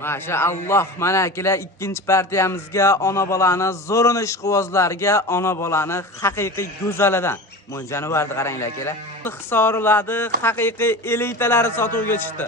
Mashaalloh, mana kelar ikkinchi partiyamizga ona bolani zo'rin ishqibozlarga ona bolani haqiqiy go'zalidan mo'ljanavardi qaranglar kelar. Hisoriladi, haqiqiy elitalari sotuvga chiqdi.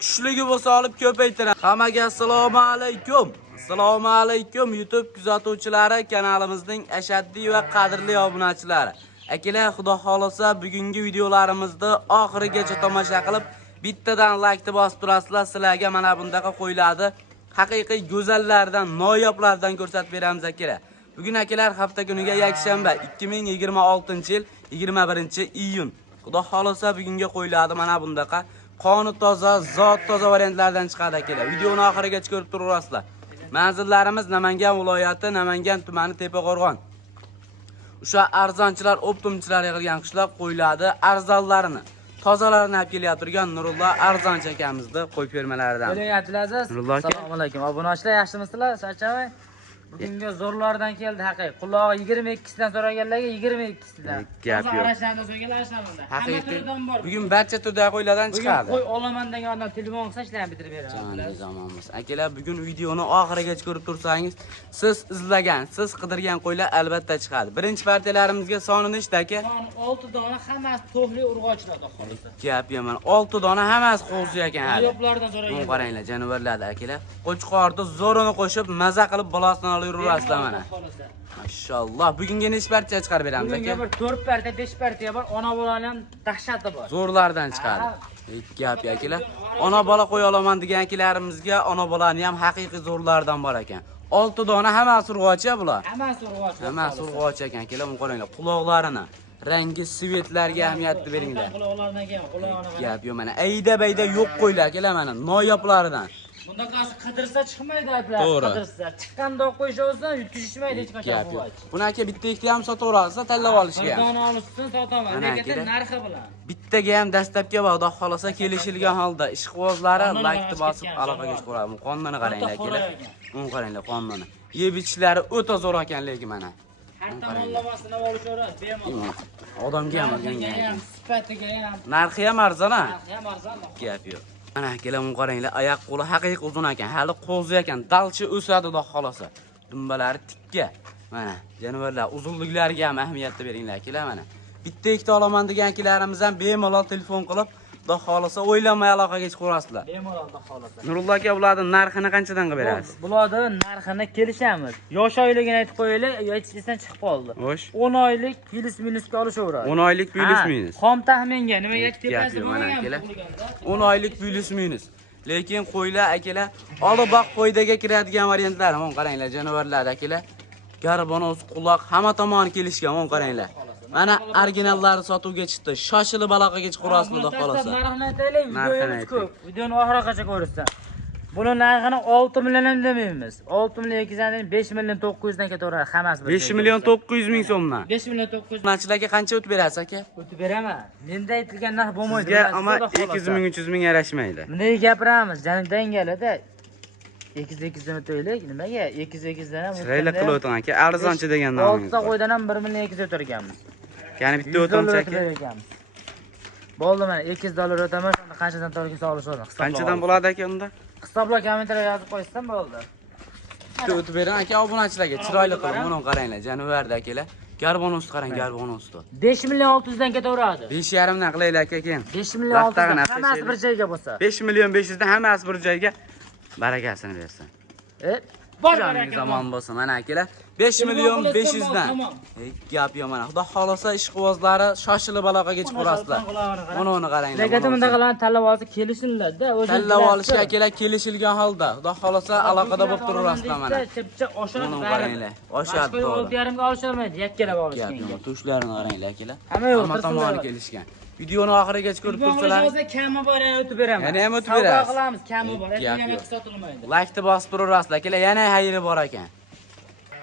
Tushligi bo'lsa olib ko'paytiradi. Hammaga assalomu alaykum. Assalomu alaykum YouTube kuzatuvchilari, kanalimizning ashaddiy va qadrli obunachilari. Akalar, xudo xolasa bugungi videolarimizda oxirigacha tomosha qilib bittadan like bosib turasizlar. Sizlarga mana bundaqa qo'yiladi. Haqiqiy go'zallardan, noyoblardan ko'rsatib beramiz akalar. Bugun akalar hafta kuniga yakshanba 2026-yil 21-iyun. Xudo xolasa bugunga qo'yiladi mana bundaqa qoni toza, zot toza variantlardan chiqadi akalar. Videoni oxirigacha ko'rib turasizlar. Manzillarimiz Namangan viloyati, Namangan tumani, Tepaqo'rg'on. O'sha arzonchilar, optimchilar yig'ilgan qishloq qo'yiladi. Arzonlarini tozalarini olib kelyapti turgan Nurullo arzonchi akamizni qo'y fermalaridan. Abdulaziz, assalomu alaykum. Obunachilar, yaxshimisizlar? Charchamay. Bugungi zo'rlardan keldi haqiqiy. Qulog'i 22 dan so'raganlarga 22 dan. Gap yo'q. Arashlardan so'raganlar. Haqiqiy. Bugun barcha turdagi qo'ylardan chiqadi. Qo'y olaman degan odam telefon qilsa ishlarni bitirib beradi. Jonli zamonimiz. Akalar, bugun videoni oxirigacha ko'rib tursangiz, siz izlagan, siz qidirgan qo'ylar albatta chiqadi. Birinchi partiyalarimizga soni nechta aka? Soni 6 dona, hammasi to'g'ri urg'ochlarda qoldi. Gap yo'q. 6 dona hammasi qo'zi ekan hali. Yo'qlardan so'ragan. Buni qaranglar, jonivorlarda akalar. Qo'chqorni zo'rini qo'shib maza qilib bolasidan olib yurasizlar mana. Mashalloh. Bugunga nechta partiya chiqarib beramiz aka? Bugunga bir 4 partiya, 5 partiya bor. Ona bolani ham dahshati bor. Zo'rlardan chiqadi. Gap akalar. Ona bola qo'y olaman degan akilarimizga ona bolani ham haqiqiy zo'rlardan bor ekan. 6 dona hammasi urg'ochi bular. Hammasi urg'och. Hammasi urg'och ekan. Akalar, buni qaranglar. Quloqlarini, rangi, svetlarga ahamiyat beringlar. Quloqlardan quloqlarni. Gap yo'q mana. Ayda-bayda yo'q qo'ylar akalar mana noyoblaridan. Bundaqasi qidirsa chiqmaydi aytlar. Qidirsa chiqqanda qo'yish olsa yutkizishmaydi hech qachon bu. Buni aka bitta ikkita ham sotaverasiz, tanlab olishga. Bir dona olishsin sotaman. Lekin narxi bilan. Bittaga ham dastlabki Xudo xolasa kelishilgan holda ishqibozlari like bosib aloqaga chiqaradi. Qonini qaranglar akalar. Buni qaranglar qonini. Yeb ichishlari o'ta zo'r ekan lekin mana. Har tomonlamasini olishaveradi bemalol. Odamga ham olganga ham, sifatiga ham. Narxi ham arzon-a? Narxi ham arzon. Gap yo'q. Mana akalar, buni qaranglar, oyoq qo'li haqiqiy uzun ekan. Hali qo'zi ekan, dalchi o'sadi Xudo xolasa. Dumbalari tikka. Mana jonivorlar uzunliklariga ham ahamiyat beringlar akalar mana. Bitta ikkita olaman degan akilarimiz ham bemalol telefon qilib, Xudo xolasa o'ylamay aloqaga chiqarasizlar. Bemalol Xudo xolasa. Nurullo aka, bularning narxini qanchadan qilib berasiz? Bularning narxini kelishamiz. Yosh oyligini aytib qo'yaylik, aytishdan chiqib qoldi. Xo'sh. 10 oylik plus minusga olishaveradi. 10 oylik plus minus. Xom taxminga nimaga tepasi mana akalar. 10 oylik plus minus. Lekin qo'ylar akalar, oliboq qo'ydaga kiradigan variantlar. Mana qaranglar, jonivorlar akalar. Garbonoz, quloq hamma tomoni kelishgan, mana qaranglar. Mana originallari sotuvga chiqdi. Shoshilib aloqaga chiqarasizlar Xudo xolasa. Narxini aytaylik, videomiz ko'p. Videoni oxirigacha ko'rishsin. Buni narxini 6 million ham demaymiz. 6 million 200 5 million 900 dan ketaveradi hammasi. 5 million 900 ming so'mdan. 5 million 900. Nachilarga qancha o'tib berasiz aka? O'tib beraman. Menda aytilgan narx bo'lmaydi. Sizga ama 200 ming 300 ming yarashmaydi. Bunday gapiramiz, jangalada 200 dan o'taylik. Nimaga 200 dan ham? Chiroyli qilib o'ting aka, arzonchi degan nomingiz. 6 ta qo'ydan ham 1 million 200 o'tirganmiz. Ya'ni bitta o'timchi aka. Bo'ldi mana 200 dollar o'taman, shunda qanchadan to'lagisa olishadi. Qanchadan bo'ladi aka unda? Hisobla kommentariyga yozib qo'ysan bo'ldi. Bitta o'tib bering aka obunachilarga. Chiroyli qilib buni qaranglar, jonivorda akalar. Garbon usti qarang, garbon usti. 5 million 600 dan ketaveradi. 5,5 dan qilaylik aka keyin. 5 million 600 dan hammasi bir joyga bo'lsa. 5 million 500 dan hammasi bir joyga. Barakasini bersin. Bor zamon bo'lsa mana akalar. 5 million 500 dan. Gap yo'q mana. Xudo xolasa ishqibozlari shoshilib aloqaga chiqarasizlar. Uni qaranglar. Lekin bundaqalarni tanlab olsa kelishinlar-da. Tanlab olishga akalar kelishilgan holda. Xudo xolasa aloqada bo'lib turasizlar mana. Chipcha oshadi. Uni qaranglar. Oshadi to'g'ri. 6,5 ga olisholmaydi, yakkalab olishgan. Gap yo'q. Tushlarini qaranglar akalar. Hamma tomoni kelishgan. Videoni oxirigacha ko'rib tursalar, kami bor, yana o'tib beraman. Yana ham o'tib berasiz. Savdo qilamiz, kami bor, yana sotilmaydi. Like bosib turasizlar akalar, yana xayri bor ekan.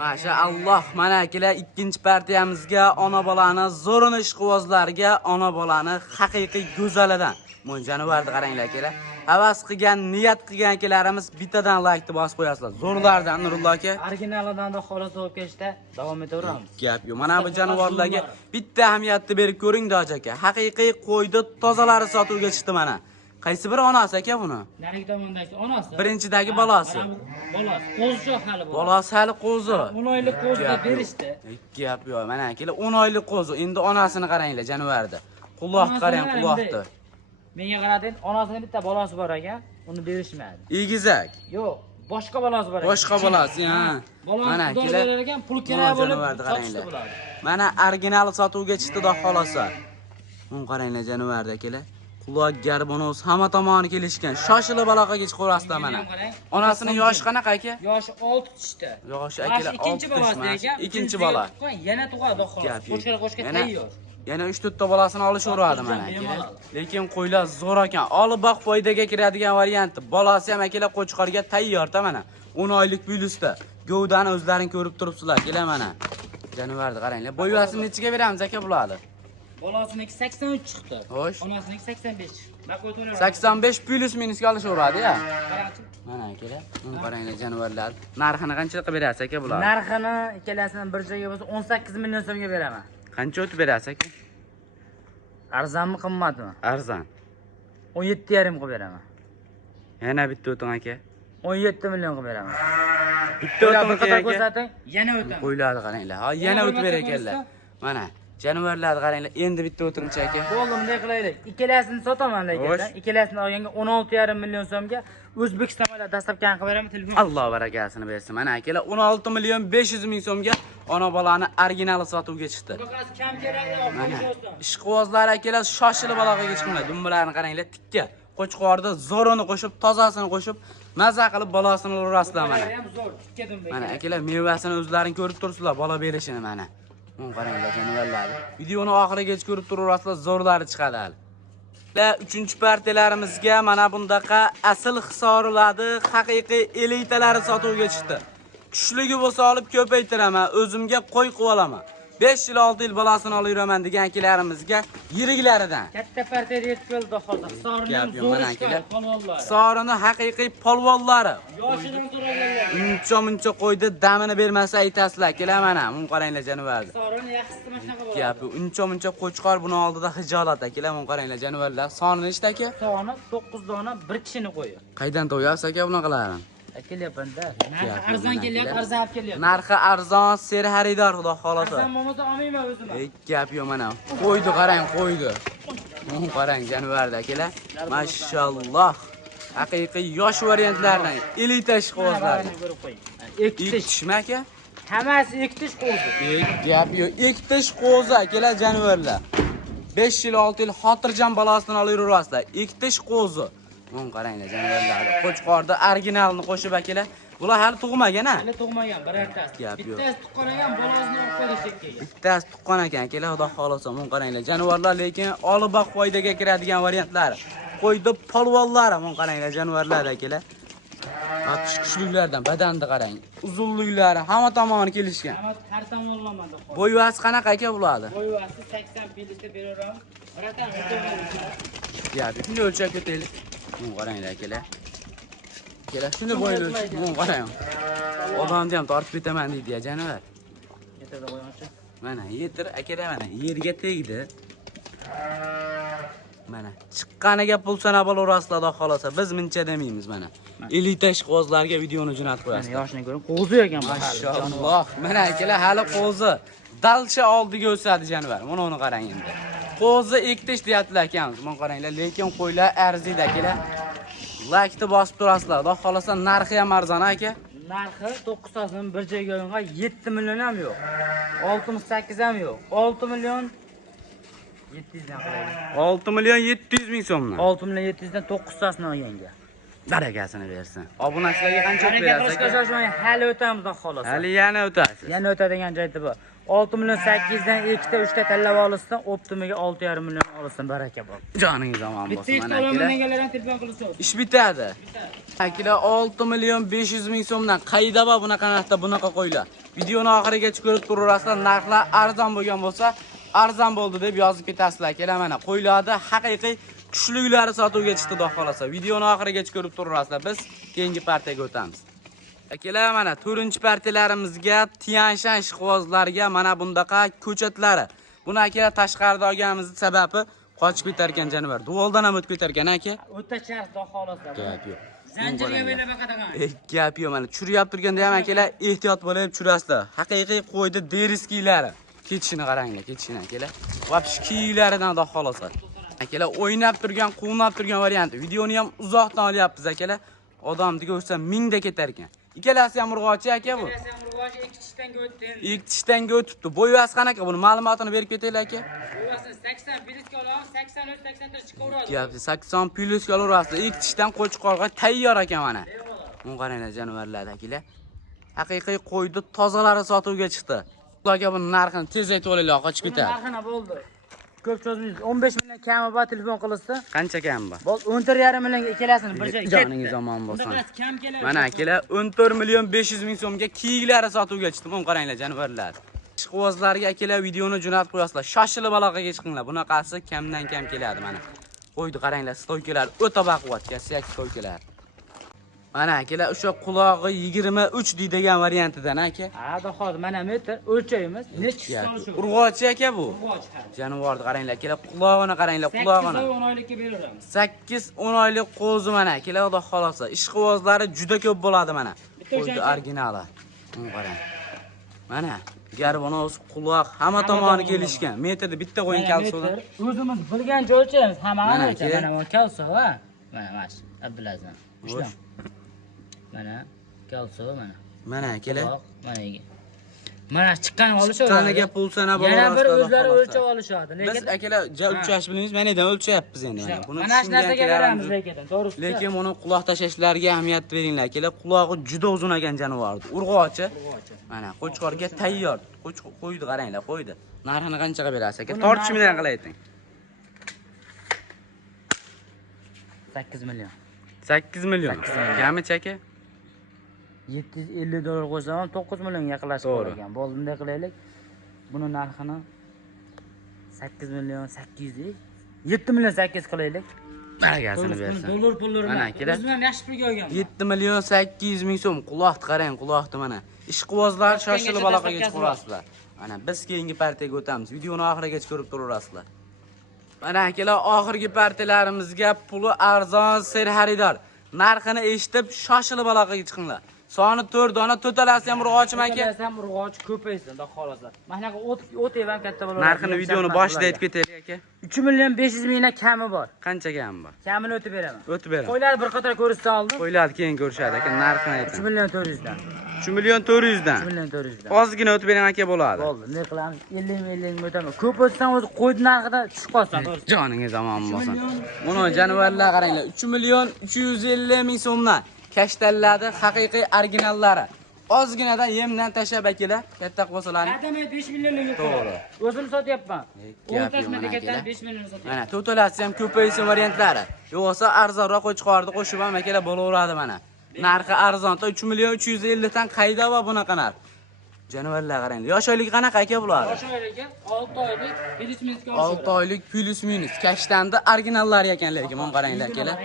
Mashaalloh, mana akalar ikkinchi partiyamizga ona bolani zo'rin ishqibozlarga ona bolani haqiqiy go'zalidan mo'ljanavardi qaranglar akalar. Havas qilgan, niyat qilgan akalarimiz bittadan like bosib qo'yasizlar. Zo'rlardan Nurullo aka. Originalidan da xolos olib kelishda davom etaveramiz. Gap yo'q. Mana bu jonivorlarga bitta ahamiyatni berib ko'ring Doj aka. Haqiqiy qo'ydi tozalari sotuvga chiqdi mana. Qaysi biri onasi aka buni? Narigi tomondagi onasi. Birinchidagi bolasi. Bolasi. Qo'zi hali bu. Bolasi hali qo'zi. 10 oylik qo'ziga berishdi. Gap yo'q. Mana akalar 10 oylik qo'zi. Endi onasini qaranglar jonivorda. Quloq qarang, quloqni. Menga qarading, onasining bitta bolasi bor ekan, uni berishmadi. Egizak. Yo'q, boshqa bolasi bor ekan. Boshqa bolasi, ha. Mana kelar ekan, pul kerak bo'lib sotishdi bular. Mana original sotuvga chiqdi xudo xolosa. Mun qaranglar jonivorda akalar. Quloq garbonos hamma tomoni kelishgan. Shoshilib aloqaga chiqaverasizlar mana. Onasining yoshi qanaqa aka? Yoshi 6 tushdi. Yoshi akalar 6 ikkinchi bolasi ekan. Ikkinchi bola. Yana tug'adi xolos. Qo'shqa tayyor. Yana 3-4 ta bolasini olishaveradi mana akalar. Lekin qo'ylar zo'r ekan. Olib boq foydaga kiradigan varianti. Bolasi ham akalar qo'chqorga tayyor-da mana. 10 oylik byulusda. Govdani o'zlaring ko'rib turibsizlar. Kelar mana. Jonivorni qaranglar. Bo'yvasini nechiga beramiz aka bularni? Bolasini 83 chiqdi. Xo'sh. Onasini 85. 85 plus minusga olishaveradi-ya. Mana akalar. Buni qaranglar jonivorlar. Narxini qancha qilib berasiz aka bular? Narxini ikkalasini bir joyga bo'lsa 18 million so'mga beraman. Qancha o'tib berasiz aka? Arzonmi, qimmatmi? Arzon. 17,5 qilib beraman. Yana bitta o'ting aka. 17 million qilib beraman. Bitta o'ting aka. Ko'rsating, yana o'taman. Qo'ylarni qaranglar. Ha, yana o'tib ber ekanlar. Mana jonivorlarni qaranglar. Endi bitta o'tirmchi aka. Bo'ldi, bunday qilaylik. Ikkalasini sotaman lekin. Ikkalasini olganga 16,5 million so'mga O'zbekiston bilan dastlabkani qilib beraman telefon. Alloh barakasini bersin. Mana akalar 16 million 500 ming so'mga ona bolani originali sotuvga chiqdi. Bunaqa kam kerakli. Ishqibozlar akalar shoshilib aloqaga chiqinglar. Dumbalarni qaranglar tikka. Qo'chqorda zo'rini qo'shib, tozasini qo'shib, maza qilib bolasini urasizlar mana. Mana akalar mevasini o'zlaring ko'rib turibsizlar, bola berishini mana. Mun qaranglar jonivorlar. Videoni oxirigacha ko'rib turasizlar, zo'rlari chiqadi hali. 3-chi partiyalarimizga mana bundaqa asl hisoriladi, haqiqiy elitalari sotuvga chiqdi. Kuchligi bo'lsa olib ko'paytiraman, o'zimga qo'y qilib olaman. 5 yil 6 yil bolasini olib yuraman degan akalarimizga yiriklaridan. Katta partiyada yetib keldi hozir. Hisorini ham zo'r polvonlar. Hisorini haqiqiy polvonlari. Yoshidan so'raganlar. Muncha qo'ydi, damini bermasa aytasizlar. Kelar mana, mun qaranglar jonivorlar. Hisorini yaxshisi mana shunaqa bo'ladi. Gapi muncha qo'chqor buni oldida hijolat aka. Mun qaranglar jonivorlar. Soni nechta aka? Soni 9 dona bir kishini qo'ydi. Qaydan to'yapsiz aka bunaqalarini? Kelyapman-da. Narxi arzon kelyapti, arzon olib kelyapti. Narxi arzon, ser xaridor xudo xolasa. Arzon bo'lmasa olmayman o'zim. Gap yo'q mana. Qo'ydi qarang, qo'ydi. Mun qarang jonivorlar akalar. Mashalloh. Haqiqiy yosh variantlardan elita ishqibozlar. Ikkitishmi aka? Hammasi ikkitish qo'zi. Gap yo'q, ikkitish qo'zi akalar jonivorlar. 5 yil 6 yil xotirjam bolasidan olib yurasizlar. Ikkitish qo'zi. Mun qaranglar jonivorlar. Qo'chqorda originalni qo'shib akalar. Bular hali tug'magan-a? Hali tug'magan, birortasi. Bittasi tuqqan ekan, bolasini olib kelishib kelgan. Bittasi tuqqan ekan, akalar, xudo xolasa. Mun qaranglar jonivorlar, lekin olib boq foydaga kiradigan variantlari. Qo'ydi polvonlari, mun qaranglar jonivorlar akalar. Kuchlilardan badanni qarang. Uzunliklari hamma tomoni kelishgan. Har tomonlama. Bo'yvasi qanaqa aka bularni? Bo'yvasi 80 pilista beraman. Biratan Ya, shuni o'lchab ketaylik. Mun qaranglar akalar. Kelar shuni bo'yni o'lchab, mun qarang. Odamni ham tortib ketaman deydi-ya jonivar. Yetada qo'ymoqchi. Mana yetir akalar, mana yerga tegdi. Mana chiqqaniga pul sanab olasizlar xudo xolasa. Biz muncha demaymiz mana. Elita ishqibozlarga videoni jo'natib qo'yasiz. Mana yoshini ko'ring, qo'zi ekan bu. Mashalloh. Mana akalar hali qo'zi. Dalcha oldiga o'sadi jonivar. Mana uni qarang endi. Qo'zi ikkitish deyaptilar akamiz. Mana qaranglar, lekin qo'ylar arziydi akalar. Like-ni bosib turasizlar. Xudo xolasa narxi ham arzon aka. Narxi 9 tasini bir joyga olganga 7 million ham yo'q. 68 ham yo'q. 6 million 700 dan qilaylik. 6 million 700 ming so'mdan. 6 million 700 dan 9 tasini olganga. Barakasini bersin. Obunachilarga qancha o'tib berasiz aka? Hali o'tamiz xolos. Hali yana o'tasiz. Yana o'tadigan joyda bu. 6 million 8 dan 2 ta 3 ta tanlab olishdan, optimiga 6,5 million olishdan baraka bor. Joningiz omon bo'lsin mana aka. Bitta olmaganlardan telefon qilsin. Ish bitadi. Akalar 6 million 500 ming so'mdan qayda bor bunaqa narxda bunaqa qo'ylar. Videoni oxirigacha ko'rib turasizlar. Narxlar arzon bo'lgan bo'lsa, arzon bo'ldi deb yozib ketasizlar. Kelar mana qo'ylarda haqiqiy kuchliklari sotuvga chiqdi xudo xolasa. Videoni oxirigacha ko'rib turasizlar. Biz keyingi partiyaga o'tamiz. Akalar mana 4-partiyalarimizga Tianshan ishqibozlarga mana bundaqa ko'chatlari. Buni akalar tashqarida olganimizning sababi Qochib ketar ekan jonivar. Duoldan ham o'tib ketar ekan aka. O'ta chars xudo xolasa. Gap yo'q. Zanjirga belama qadagan. Gap yo'q mana. Churyap turganda ham akalar ehtiyot bo'lib churasizlar. Haqiqiy qo'ydi deriskiylari. Ketishini qaranglar, ketishini akalar. Vobsh kiylaridan xudo xolasa. Akalar o'ynab turgan, quvnab turgan varianti. Videoni ham uzoqdan olyapmiz akalar. Odamga o'tsa mingda ketar ekan. Ikkalasi ham urg'ochi aka bu. Ikkalasi ham urg'ochi ikki tishdan o'tdi. Ikki tishdan o'tibdi. Bo'yvasi qanaqa buni ma'lumotini berib ketaylik aka. Bo'yvasi 80 plyuska olamiz, 80 83 chiqib uradi. Gapni 80 plyuska olaverasiz. Ikki tishdan qo'chqorga tayyor ekan mana. Mun qaranglar jonivorlar akalar. Haqiqiy qo'ydi tozalari sotuvga chiqdi. Ularga buni narxini tez aytib olaylik, qochib ketadi. Narxini bo'ldi. Ko'p cho'zmaymiz. 15 million kami bor telefon qilsa. Qancha kam bor? Bo'l 14,5 millionga ikkalasini bir joyga. Joningiz omon bo'lsin. Kam keladi. Mana akalar 14 million 500 ming so'mga kiyiklari sotuvga chiqdi. Mun qaranglar jonivorlar. Ishqibozlarga akalar videoni jo'natib qo'yasizlar. Shoshilib aloqaga chiqinglar. Bunaqasi kamdan kam keladi mana. Qo'ydi qaranglar, stoykalar o'ta baquvvat, kasyak stoykalar. Mana akalar o'sha qulog'i 23 deydigan variantidan aka. Ha, hozir mana metr o'lchaymiz. Necha solish? Urg'ochi aka bu. Urg'ochi. Jonivorni qaranglar, akalar qulog'ini qaranglar, qulog'ini. 8-10 oylikka beramiz. 8-10 oylik qo'zi mana akalar, xudo xolosa. Ishqibozlari juda ko'p bo'ladi mana. Qo'ydi originali. Buni qarang. Mana garbonoz, quloq hamma tomoni kelishgan. Metrda bitta qo'ying kalsoni. O'zimiz bilgancha o'lchaymiz, hammani o'lchaymiz. Mana kalso va mana mash Abdulaziz. Ushla. Mana kalso mana. Mana akalar. Mana chiqqani olishadi. Chiqqaniga pul sana bo'lar. Yana bir o'zlari o'lchab olishadi. Biz akalar o'lchash bilamiz, mana yerdan o'lchayapmiz endi mana. Mana shu narsaga beramiz lekin, to'g'risi. Lekin buni quloq tashlashlariga ahamiyat beringlar akalar. Qulog'i juda uzun ekan jonivorni. Urg'ochi. Mana qo'chqorga tayyor. Qo'ydi qaranglar, qo'ydi. Narxini qanchaga berasiz aka? Tortishmadan qilay ayting. 8 million. 8 million. Kamichi aka? $750 qo'ysam ham 9 millionga yaqinlashib qolgan. Bo'ldi, bunday qilaylik. Buni narxini 8 million 800, 7 million 8 qilaylik. Baragasini bersin. Dollar pullar mana akalar. O'zim ham yaxshi pulga olganman. 7 million 800 ming so'm. Quloqni qarang, quloqni mana. Ishqibozlar shoshilib aloqaga chiqarasizlar. Mana biz keyingi partiyaga o'tamiz. Videoni oxirigacha ko'rib turaverasizlar. Mana akalar, oxirgi partiyalarimizga puli arzon ser xaridor. Narxini eshitib shoshilib aloqaga chiqinglar. Soni 4 dona, to'talasi ham urg'ochi aka. To'talasi ham urg'ochi ko'paysin, xudo xolasa. Mana o't evan katta bo'ladi. Narxini videoni boshida aytib ketaylik aka. 3 million 500 mingdan kami bor. Qancha kami bor? Kamini o'tib beraman. O'tib beraman. Qo'ylar bir qator ko'rishsa oldim. Qo'ylar keyin ko'rishadi aka, narxini 3 ayting. million 400 dan. 3 million 400 dan. 3 million 400 dan. Ozgina o'tib bering aka bo'ladi. Bo'ldi, ne qilamiz? 50 ming o'taman. Ko'p o'tsan o'zi qo'ydi narxida tushib qolsan. Joningiz omon bo'lsin. Buni jonivorlar qaranglar, 3 million 350 ming so'mdan kashtalladi haqiqiy originallari. Ozginadan yemdan tashlab akalar, katta qo'salarni. Adamay 5 millionga to'g'ri. O'zim sotyapman. O'rtasida ketadi 5 million sotyapman. Mana to'talasi ham ko'paysin variantlari. Yo'qsa arzonroq qo'chqorni qo'shib ham akalar bo'laveradi mana. Narxi arzon, 3 million 350 dan qayda va bunaqa narx. Jonivorlar qaranglar. Yosh oylik qanaqa aka bular? Yosh oylik 6 oylik plus minus 6 oylik plus minus. Kashtanda originallari ekan lekin, men qaranglar akalar.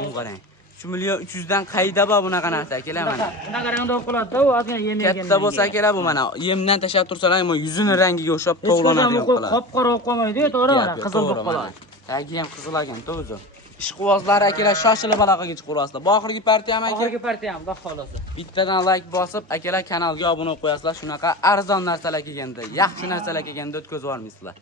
Men qarang. 3 million 300 dan qayda bor bunaqa narsa akalar mana. Bunaqa rangda qiladi-da, u ozgina yem yegan. Katta bo'lsa akalar bu mana yemdan tashlab tursalar ham yuzini rangiga o'xshab tovlanadi yo'qlar. Qop-qora bo'lib qolmaydi-ku, to'g'ri mana, qizil bo'lib qoladi. Tagi ham qizil ekan, o'zi. Ishqibozlar akalar shoshilib aloqaga chiqaverasizlar. Bu oxirgi partiya ham aka. Oxirgi partiya ham, xudo xolasa. Bittadan like bosib, akalar kanalga obuna bo'lib qo'yasizlar. Shunaqa arzon narsalar kelganda, yaxshi narsalar kelganda o'tkazib olmaysizlar.